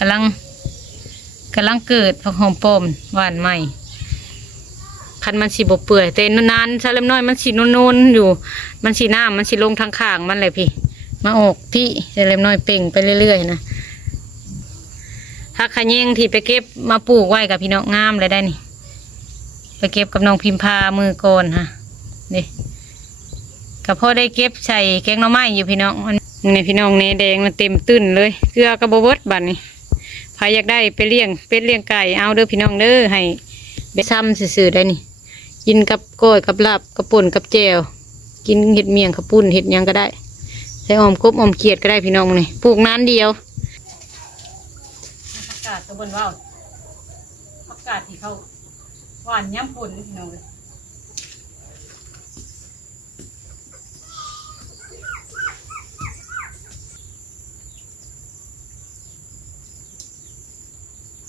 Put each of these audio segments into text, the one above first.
กำลังเกิดผักหอมป้อมหวานใหม่คันมันสีบเปื่อยแต่นานๆซะเล็มน้อยมันสีนูนๆอยู่มันสีน้ำมันสีลงทางข้างมันเลยพี่มาออกพี่เล็มน้อยเป่งไปเรื่อยๆนะถ้าขะแยงที่ไปเก็บมาปลูกไว้กับพี่น้องงามเลยได้นี่ไปเก็บกับน้องพิมพามือก่อนฮะนี่กับพ่อได้เก็บใส่แกงหน่อไม้อยู่พี่น้องในพี่น้องเนแดงมันเต็มตื้นเลยเกลือกระบอกบัดนี่ใครอยากได้ไปเลี้ยงเป็ดเลี้ยงไก่เอาเด้อพี่น้องเด้อให้ไปซ้ำซื่อๆได้นี่กินกับก้อยกับลาบกับป่นกับแจ่วกินเห็ดเมี่ยงกับปุ้นเห็ดยังก็ได้ใส่ออมกบอมเขียดก็ได้พี่น้องนี่ปลูกน้ำเดียวผักกาดตัวบนว่าวผักกาดที่เขาหวานย้ำป่นพี่น้องเลย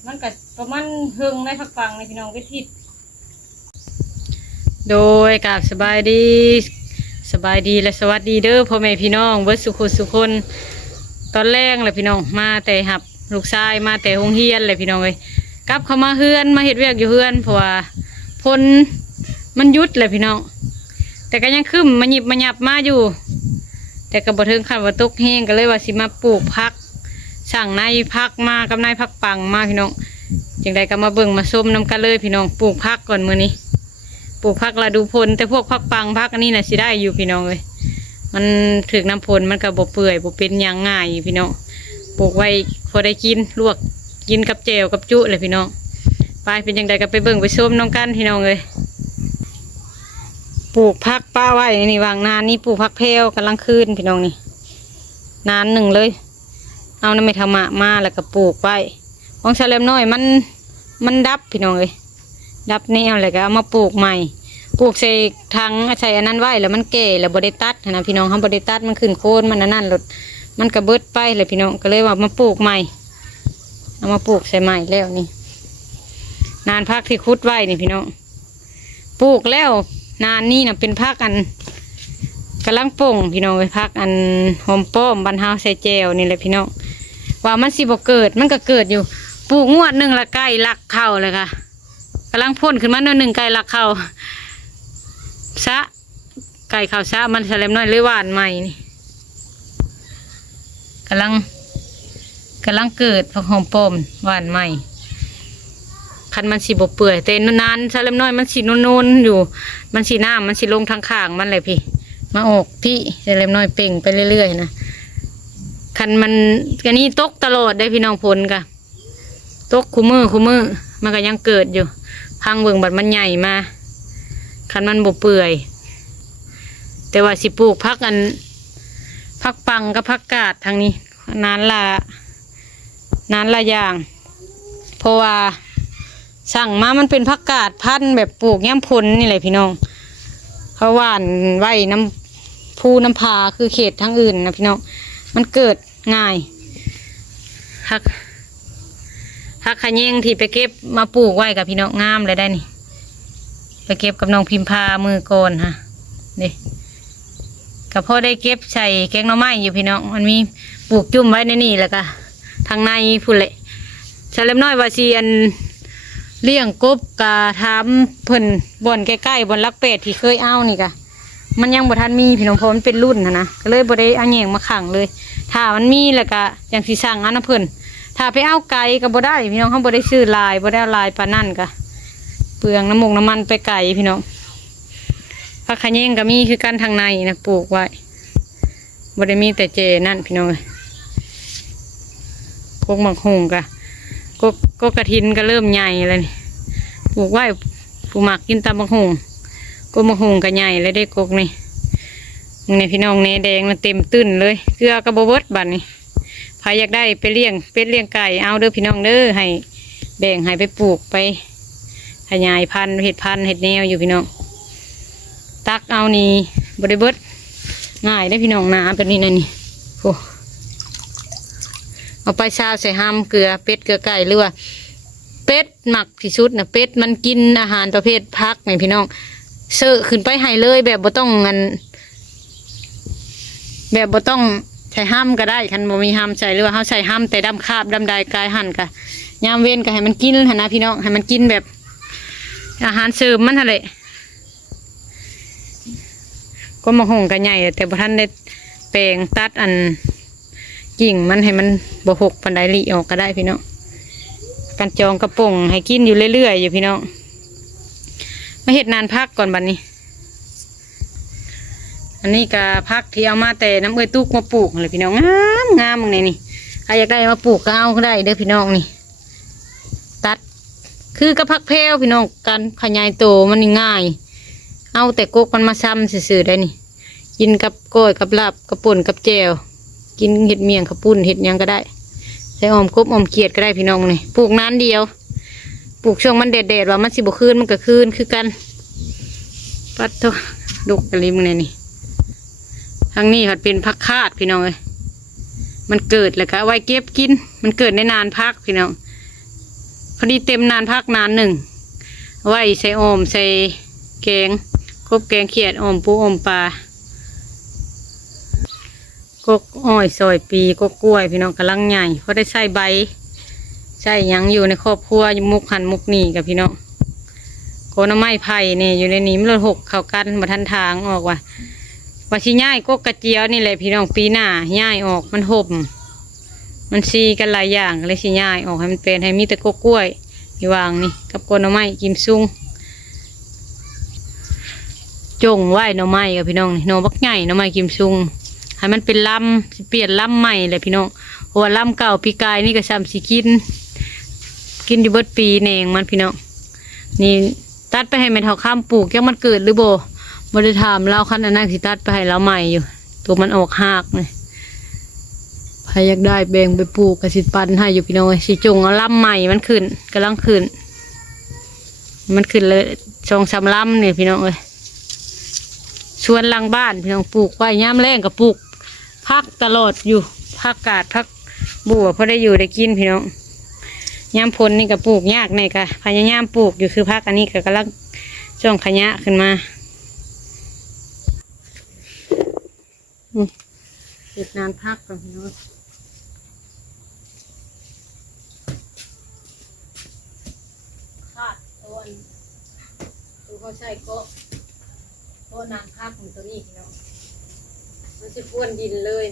มันก็ประมาณเฮิงในผักปังในพี่น้องวิธีโดยกับสบายดีและสวัสดีเด้อพ่อแม่พี่น้องเบิดสุคนตอนแรกเลยพี่น้องมาแต่หับลูกชายมาแต่โรงเรียนเลยพี่น้องเลยกลับเข้ามาเฮือนมาเฮ็ดเวียกอยู่เฮือนเพราะว่าพลมันยุดเลยพี่น้องแต่ก็ยังขึ้นมาหยิบมาหยับมาอยู่แต่ก็บ่ถึงขั้นว่าตกแห้งก็เลยว่าสิมาปลูกผักสั่งนายพักมากับนายพักปังมาพี่น้องจังใดก็มาเบิ่งมาส้มน้ำกันเลยพี่น้องปลูกพักก่อนมื้อนี้ปลูกพักละดูพลแต่พวกพักปังพักอันนี้น่ะสิได้อยู่พี่น้องเลยมันถึกน้ำพลมันก็บ่เปื่อยบ่เป็นอย่างง่ายพี่น้องปลูกไว้พอได้กินลวกกินกับแจ่วกับจุเลยพี่น้องไปเป็นจังใดก็ไปเบิ่งไปส้มน้ำกันพี่น้องเลยปลูกพักป้าไว้นี่วางนานนี่ปลูกพักแพรวกำลังคืนพี่น้องนี่นานหนึ่งเลยเอาน้ำไม่ธรรมะมาแล้วก็ปลูกไว้ของชาเลมน้อยมันดับพี่น้องเลยดับแนวเลยก็เอามาปลูกใหม่ปลูกใส่ถังใส่อันนั้นไว้แล้วมันแก่แล้วบริตัดนะพี่น้องเขาบริตัดมันขึ้นโคนมันนั่นรถมันกระเบิดไปเลยพี่น้องก็เลยว่ามาปลูกใหม่เอามาปลูกใส่ใหม่แล้วนี่นานพักที่คุดไว้นี่พี่น้องปลูกแล้วนานนี่นะเป็นพักอันกำลังป่งพี่น้องไปพักอันหอมป้อมบันเฮาใส่แจวนี่แหละพี่น้องว่ามันสิบ่เกิดมันก็เกิดอยู่ปลูกงวดหนึ่งละไก่หลักเข่าเลยค่ะกำลังพ่นขึ้นมาหนึ่งไก่หลักเข่าซะไก่เข่าซะมันแสลมน้อยเลยหวานใหม่นี่กำลังเกิดผักหอมป้อมหวานใหม่คันมันสีบเปื่อยแต่นานแสลมน้อยมันสีนูนๆอยู่มันสีน้ำมันสีลงทางข้างมันเลยพี่มาออกพี่เล็มน้อยเป่งไปเรื่อยๆนะคันมันกันนี้ตกตลอดได้พี่น้องพลกะตกคู่มือมันก็ยังเกิดอยู่พังเบิ่งบัดมันใหญ่มาคันมันบ่เปื่อยแต่ว่าสิปลูกพักปังกับพักกาดทางนี้นานละอย่างเพราะว่าสั่งมามันเป็นพักกาดพันธุ์แบบปลูกย่ำพลนี่แหละพี่น้องเขาหว่านไว้น้ำพาคือเขตทั้งอื่นนะพี่น้องมันเกิดง่ายฮักขะแยงที่ไปเก็บมาปลูกไว้กับพี่น้องงามเลยได้นี่ไปเก็บกับน้องพิมพามือก่อนฮะนี่กับพ่อได้เก็บใส่แกงหน่อไม้อยู่พี่น้องมันมีปลูกจุ่มไว้ในนี่แล้วก็ทางในพุ่นเลยชาเล็มน้อยว่าซีอันเลี้ยงกบกะทำเพิ่นบ่อนใกล้ๆบ่อนลักเป็ดที่เคยเอานี่กะมันยังบ่ทันมีพี่น้องเพราะมันเป็นรุ่นนะก็เลยบ่ได้เอาแยงมาขังเลยถ้ามันมีแล้วก็อย่างที่สั่งอันนั้นเพิ่นถ้าไปเอาไก่ก็บ่ได้พี่น้องเขาบ่ได้ซื้อลายบ่ได้เอาลายปานนั่นกะเปลืองน้ำมันไปไก่พี่น้องผักขะแยงก็มีคือกันทางในนะปลูกไว้บ่ได้มีแต่เจนั่นพี่น้องพวกหมักหุ่งกะก็กระถินก็เริ่มใหญ่เลยนี่ปลูกไว้ปลูกหมักกินตามหมักหุ่งก็มะฮุงกันใหญ่เลยได้กกนี่นี่พี่น้องเนแดงมันเต็มตื้นเลยเกลือกระบอกบัดนี่ใครอยากได้ไปเลี้ยงเป็ดเลี้ยงไก่เอาเด้อพี่น้องเด้อให้แบ่งให้ไปปลูกไปขยายพันธุ์เห็ดแนวอยู่พี่น้องตักเอานี่บริเบิดง่ายได้พี่น้องนาเป็นนี่นี่โอ้เอาไปซาวใส่ห้ามเกลือเป็ดเกลือไก่หรือว่าเป็ดหมักที่สุดนะเป็ดมันกินอาหารประเภทพักไงพี่น้องเสอะขึ้นไปให้เลยแบบบ่ต้องเงินแบบบ่ต้อง ใช้ห้ำก็ได้คันบ่มีห้ำใส่หรือว่าเขาใส่ห้ำแต่ดำคาบดำใดกายหั่นกะยามเว้นก็ให้มันกินหั่นนะพี่น้องให้มันกินแบบอาหารเสริมมันหั่นแหละก็มาหงกันใหญ่แต่บ่ทันได้แปลงตัดอันกิ่งมันให้มันบ่หกปานใดลิออกก็ได้พี่น้องกันจองกระป๋องให้กินอยู่เรื่อยๆอยู่พี่น้องมาเฮ็ดนานพักก่อนบัดนี้อันนี้ก็พักที่เอามาแต่น้ำเอ้ยตุกมาปลูกเลยพี่น้องงามงามมึงนี่ใครอยากได้มาปลูกก็เอาได้เด้อพี่น้องนี่ตัดคือกระพักแพรวพี่น้องการขยายโตมันง่ายเอาแต่กกมันมาซ้ำซื่อๆได้นี่กินกับก้อยกับลาบกับป่นกับแจ่วกินเห็ดเมี่ยงกับปุ้นเห็ดยังก็ได้ใส่ออมกบออมเขียดก็ได้พี่น้องนี่ปลูกนานเดียวปลูกช่วงมันแดดๆว่ามันสิบ่คืนมันก็คืนคือกันปัดโตดุกกะลิมนี่ทางนี้เขาเป็นพักคาดพี่น้องเลยมันเกิดแล้วก็ไว้เก็บกินมันเกิดในนานพักพี่น้องพอดีเต็มนานพักนานหนึ่งไว้ใส่ออมใส่แกงกบแกงเขียดออมปูออมปลากกอ้อยซอยปีกกกล้วยพี่น้องกำลังใหญ่เพราะได้ใส่ใบใส่ยังอยู่ในครอบครัวมุกหันมุกนี่กับพี่น้องโกนไม้ไผ่เนี่ยอยู่ในนี้มันหกเข้ากันมาทันทางออกว่าชิย่ายกกระเจียวนี่แหละพี่น้องปีหน้าย่ายออกมันห่มมันซีกันหลายอย่างเลยชิย่ายออกให้มันเป็นให้มีแต่กกล้วยที่วางนี่กับโกนไม้กิมซุงจงไหวหน่อไม้กับพี่น้องนี่หน่อบักใหญ่หน่อไม้กิมซุงให้มันเป็นลำเปลี่ยนลำใหม่เลยพี่น้องเพราะว่าลำเก่าปีกายนี่ก็ซ้ำสิกินอยู่เบิดปีเองมันพี่น้องนี่ตัดไปให้แม่เฒ่าข้ามปลูกยังมันเกิดหรือโบ่ได้ถามเราคันนั้นสิตัดไปให้เราใหม่อยู่ตัวมันออกหากเลยใครอยากได้แบ่งไปปลูกกระสิปันให้อยู่พี่น้องสิจงเอาลำใหม่มันขึ้นกำลังขึ้นมันขึ้นเลย2-3ลำเนี่ยพี่น้องเลยชวนหลังบ้านพี่น้องปลูกไว้ย่ามแรงกับปลูกพักตลอดอยู่พักกาดพักบัวพอได้อยู่ได้กินพี่น้องย่ามพลนี่ก็ปลูกยากในกะพยายามปลูกอยู่คือพักอันนี้ก็กำลังช่วงขยะขึ้นมาเก็บนานพักก่อนพี่น้องขาดตัวเขาใส่ก็ตัวนานพักของตัวนี้พี่น้องมันจะพ้วนดินเลย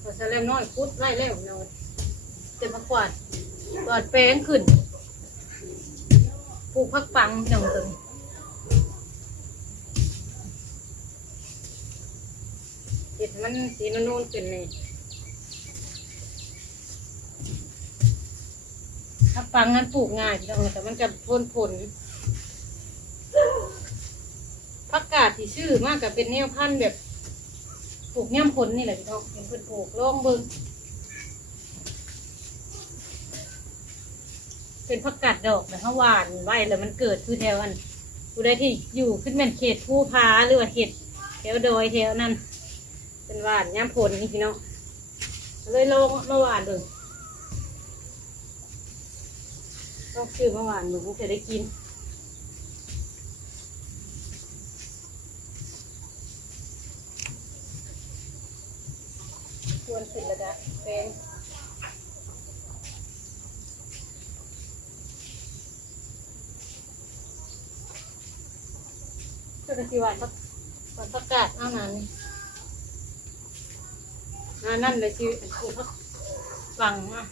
พอแสลมน้อยพุดไล่แล้วเนาะเต็มกวาดแปลงขึ้นปลูกพักปังพี่น้องตัวนี้เห็ดมันสีนูนๆขึ้นเลยพักปังนั้นปลูกง่ายพี่น้องแต่มันจะพ้นผลผักกาดที่ชื่อมากกับเป็นแนวพันธุ์แบบปลูกย่ำผลนี่แหละพี่น้องเป็นเพื่อนปลูกลองเบิ้งเป็นผักกาดดอกแต่ถ้าหวานไว้แล้วมันเกิดคือแถวอันผู้ใดที่อยู่ขึ้นเป็นเขตภูพาหรือว่าเขตแถวดอยแถวนั้นเป็นหวานย่ำผลนี่พี่น้องเลยลองมาหวานดูต้องซื้อมาหวานหนูจะได้กินชวนขึ้นแล้วจ้ะเป็นก็จะสิหวานผักกาดเอาหนานี่นั่นเลยสิปลูกผักฝังอ่ะ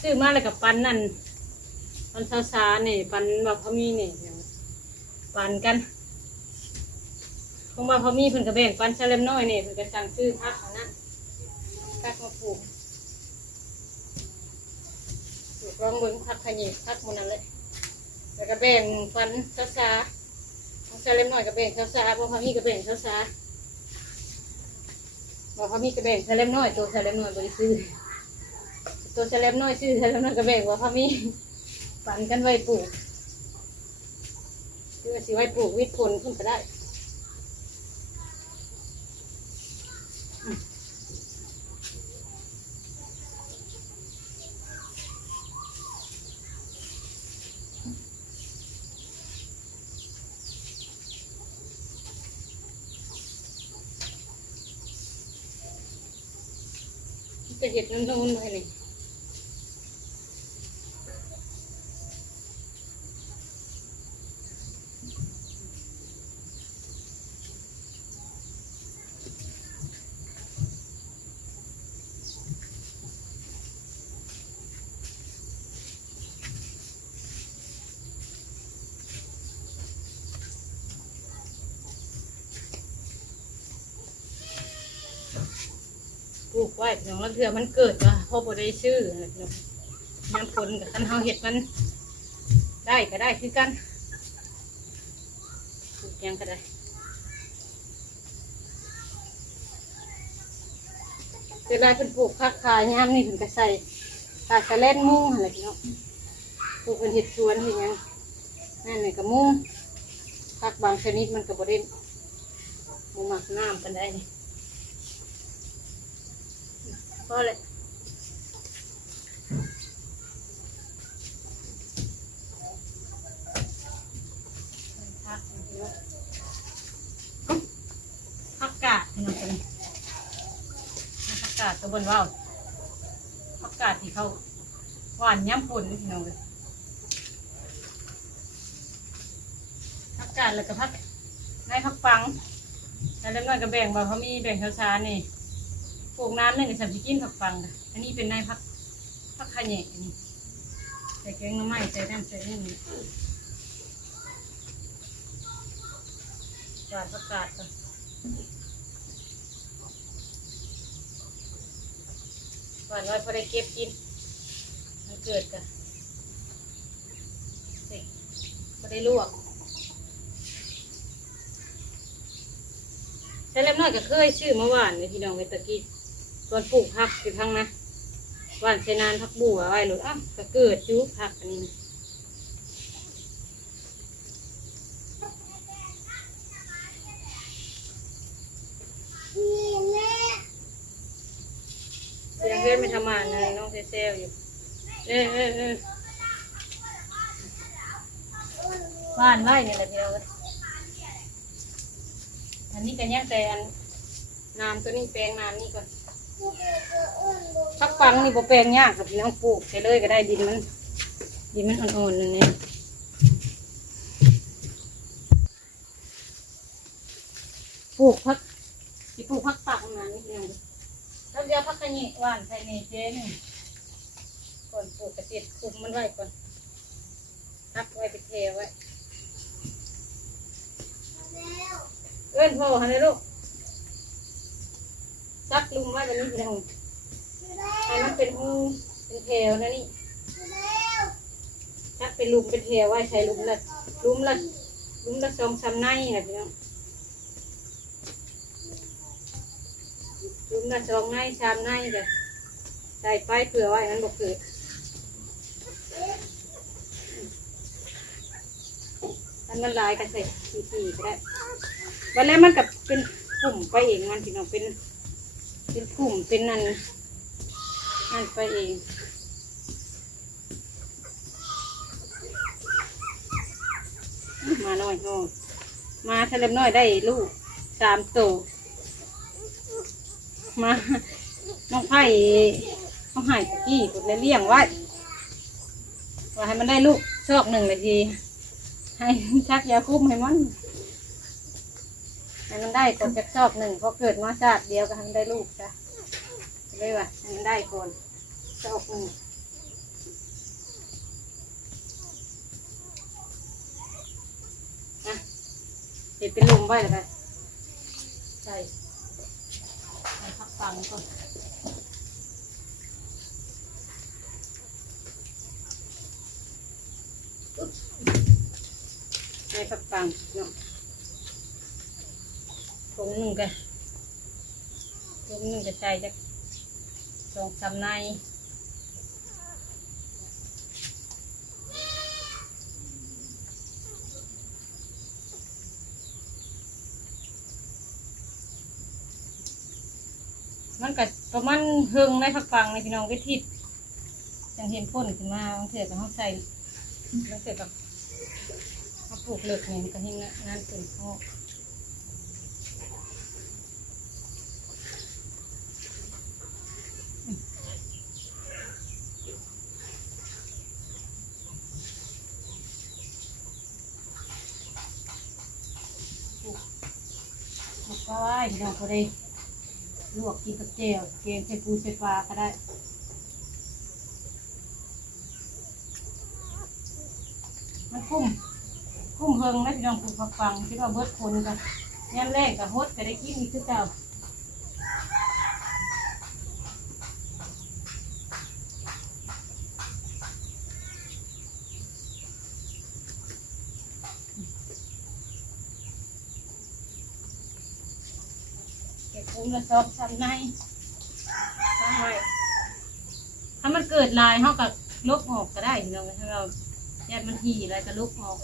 ซื้อมาเลยกับปันนั่นปันซาเนี่ยปันแบบพมีเนี่ยปันกันคงว่าพมีเพิ่นกระแบ่งปันเฉลิมน้อยเนี่ยเพิ่นก็สั่งซื้อพักนั่นพักมาปลูกลองเบิ่งพักขยิบพักมันนั่นเลยแล้วก็แบ่งปันซาเฉลิมน้อยกระแบ่งซาเพราะพมีกระแบ่งซาเพราะพมีกระแบ่งเฉลิมน้อยตัวเฉลิมน้อยบริซื้อตัวเฉลิมน้อยซื้อเฉลิมน้อยกระแบ่งว่าพมีปันกันไว้ปลูกคือสิไว้ปลูกวิทย์ผลขึ้นไปได้ เห็ดน้ำนุ่นไว้นี่ปลูกไว้น้องแล้วเถื่อมันเกิดว่ะพ่อบ่ได้ชื่อน้ำฝนกับคันเฮาเห็ดมันได้ก็ได้คือกันปลูกยังก็ได้เวลาเป็นปลูกผักขายยามนี่ถึงก็ใส่ตากระเล่นมุ้งอะไรพี่น้องปลูกเป็นเห็ดสวนเห็ดยังนั่นนี่ก็มุ้งผักบางชนิดมันก็บ่ได้มุ้งหมักน้ำกันได้นี่พอเลยผักกาดพี่น้องคนผักกาดตัวบนว่าวผักกาดที่เขาหวานย่ำปุ่นพี่น้องเลยผักกาดแล้วก็ผักในผักปังแล้วเล็กน้อยก็แบ่งว่าเขามีแบ่งเช้าช้านี่ปลูกน้ำนี่ในสัมผัสกินผักปังอันนี้เป็นในผักขะแหน่อันนี้ใส่แกงน้ำไม้ใส่น้ำใส่นี่หวานผักกาดก่อนหวานไว้พอได้เก็บกินมันเกิดกันเด็กพอได้ลวกใช้เล็บน้อยก็เคยซื้อมาหวานในพี่น้องเวตะกี้ส่วนปลูกผักอยู่ทั้งนะหวานใช้นานผักบัวไว้หรืออ่ะก็เกิดจุผักอันนี้นะยังเพื่อนไม่ทำงานเลยน้องเซลอยู่บ้านไร่เนี่ยแหละพี่น้องอันนี้กันยังแต่อันน้ำตัวนี้แปลงน้ำนี่ก่อนพักปังนี่บ่แปลงยากกับพี่น้องปลูกไปเลยก็ได้ดินมันอ่อนๆนั่นเองปลูกพักที่ปลูกพักปังนั่นนี่พี่น้องแล้วเดี๋ยวพักขยี้หวานใส่ในเจนี่ก่อนปลูกกระเจี๊ยบคุมมันไว้ก่อนพักไว้ไปเทไว้เอื้อนพ่อฮะเนี่ยลูกซักลุมไว้แบบนี้พี่น้องให้มันเป็นหูเป็นแถวนะนี่ซักเป็นลุมเป็นแถวไว้ใช้ลุมละ2-3 ในนะพี่น้องลุมละ2 ใน 3 ในเลยใส่ไปเผื่อไว้นั้นบอกเกิดมันลายกันใส่ทีก็ได้วันแรกมันกับเป็นผุ่มไปเองมันพี่น้องเป็นผุ่มเป็นนั่นไปเองมาหน่อยมาทะเลน้อยได้ลูก3 ตัวมาน้องไผ่เขาหายกี้กดเลยเลี้ยงไว้ว่าให้มันได้ลูกชอก1 นาทีให้ชักยาคุ้มให้มันได้ก่อนจากชอบ1พอเกิดมาชาติเดียวก็ให้มันได้ลูกจ้ะเลยว่ะให้มันได้ก่อนชอบ1นะเห็ดเป็นลุมไว้เลยค่ะใส่ผักปังก่อนใส่ผักปังเนาะถุง 1กันใส่จาก2-3 ในมันก็ประมาณเฮิงในผักปังในพี่น้องวิธีจังเห็นพ่นขึ้นมาบางเถื่อกับเขาใส่บางเถื่อกับเขาปลูกเหลือกเนี่ยมันก็เห็นงานเป็นเขา ไว้พี่น้องเขาได้ลวกกินกับเจียวเกงใส่ปูใส่ปลาก็ได้มันคุ้มเฮิงนะพี่น้องปลูกผักฟังคิดว่าเบิดคนกันยันแรกกับฮดก็ได้กินอีกคือเก่าเก็บปุ้งละซอบซ้ำในซ้ำไว้ถ้ามันเกิดลายเท่ากับลบออกก็ได้พี่น้องถ้าเราแยกมันหี่อะไรก็ลบออก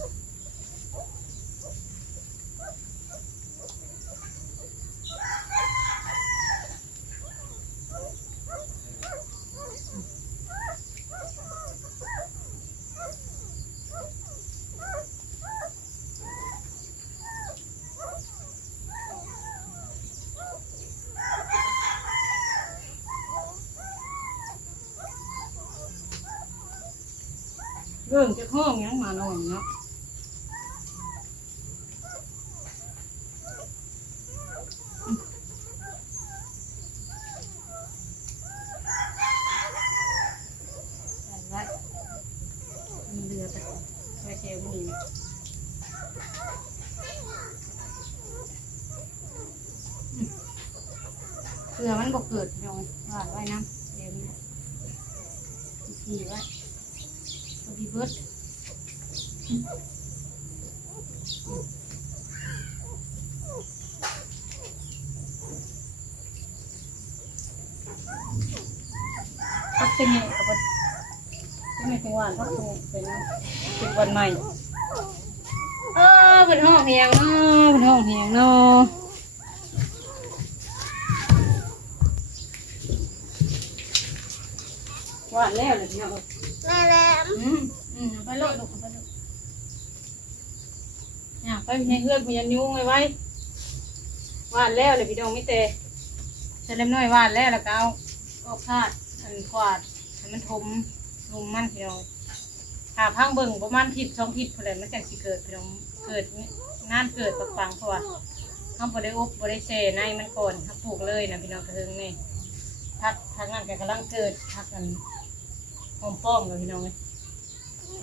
เรื่องจะห้องยังมาหน่อยเนาะใส่ไว้มีเรือไปไว้เทวนี้เผื่อมันบอกเกิดลงว่าไว้น้ำเดี๋ยวนี้ขี่ไว้พอดีเบิดพักเป็นไงกับเป็นไงถึงวันพักเป็นวันใหม่เป็นห้องเฮียงเนาะเป็นห้องเฮียงเนาะหวานแล้วเลยพี่น้องแม่แล้วไปโลดลูกไปโลดเนี่ยไปในเฮือกมียันยุ่งไว้หวานแล้วเลยพี่น้องไม่เตะจะเล็มน้อยหวานแล้วแล้วก็เอาพาดอันขวาดให้มันทมลุมมันพี่น้องหาพังเบิ่งประมาณ2 ผิดพอแล้วมันจังสิเกิดพี่น้องเกิดงานเกิดปังเพราะว่าเขาบ่ได้อบ่ได้เซในมันก่อนเขาปลูกเลยนะพี่น้องกระเทิงนี่ทักนั่นแกกำลังเกิดทักกันหอมป้อมกับพี่น้องเลย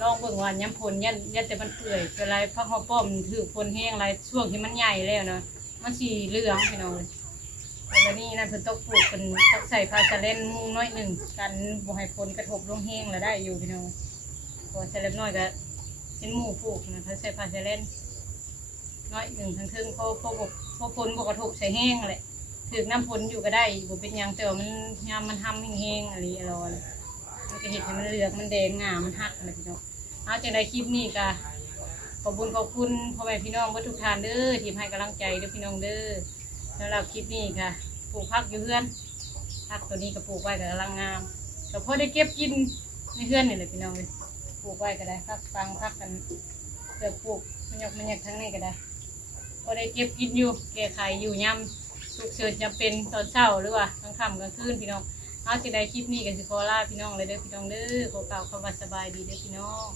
ลองเบิ่งว่าย้ำพลยันแต่มันเปื่อยเป็นไรพักหอมป้อมถือพลแห้งไรช่วงที่มันใหญ่แล้วเนาะมันสีเหลืองพี่น้องเลยแต่นี่นั่นเพิ่นต้องปลูกเป็นต้องใส่พาสะเลนมุงน้อยหนึ่งกันบ่ให้พลกระทบลงแห้งแล้วได้อยู่พี่น้องพอสะเลนน้อยก็เป็นหมู่ปลูกนะเขาใส่พาสะเลนน้อยหนึ่งทั้งครึ่งพอพลบ่กระทบใส่แห้งเลยถือน้ำพลอยู่ก็ได้บ่เป็นยังแต่ว่ามันยามมันทำแห้งๆอะไรมันก็เห็ดให้มันเหลืองมันแดงงามมันหักอะไรพี่น้องเอาจากในคลิปนี้ก็ขอบคุณพ่อแม่พี่น้องทุกท่านเด้อที่ให้กำลังใจเด้อพี่น้องเด้อสำหรับคลิปนี้ค่ะปลูกผักอยู่เพื่อนผักตัวนี้ก็ปลูกไว้แต่กำลังงามแต่พอได้เก็บกินในเพื่อนนี่แหละพี่น้องเลยปลูกไว้ก็ได้ผักฟังผักกันเกิดปลูกมันอยากทั้งนี้ก็ได้พอได้เก็บกินอยู่แก่ไขอยู่ย่ำสุกเฉินจำเป็นตอนเช้าหรือว่ากลางค่ำกลางคืนพี่น้องเอาจากในคลิปนี้กันสิขอลาพี่น้องเลยเด้อพี่น้องเด้อขอกล่าวคำว่าสบายดีเด้อพี่น้อง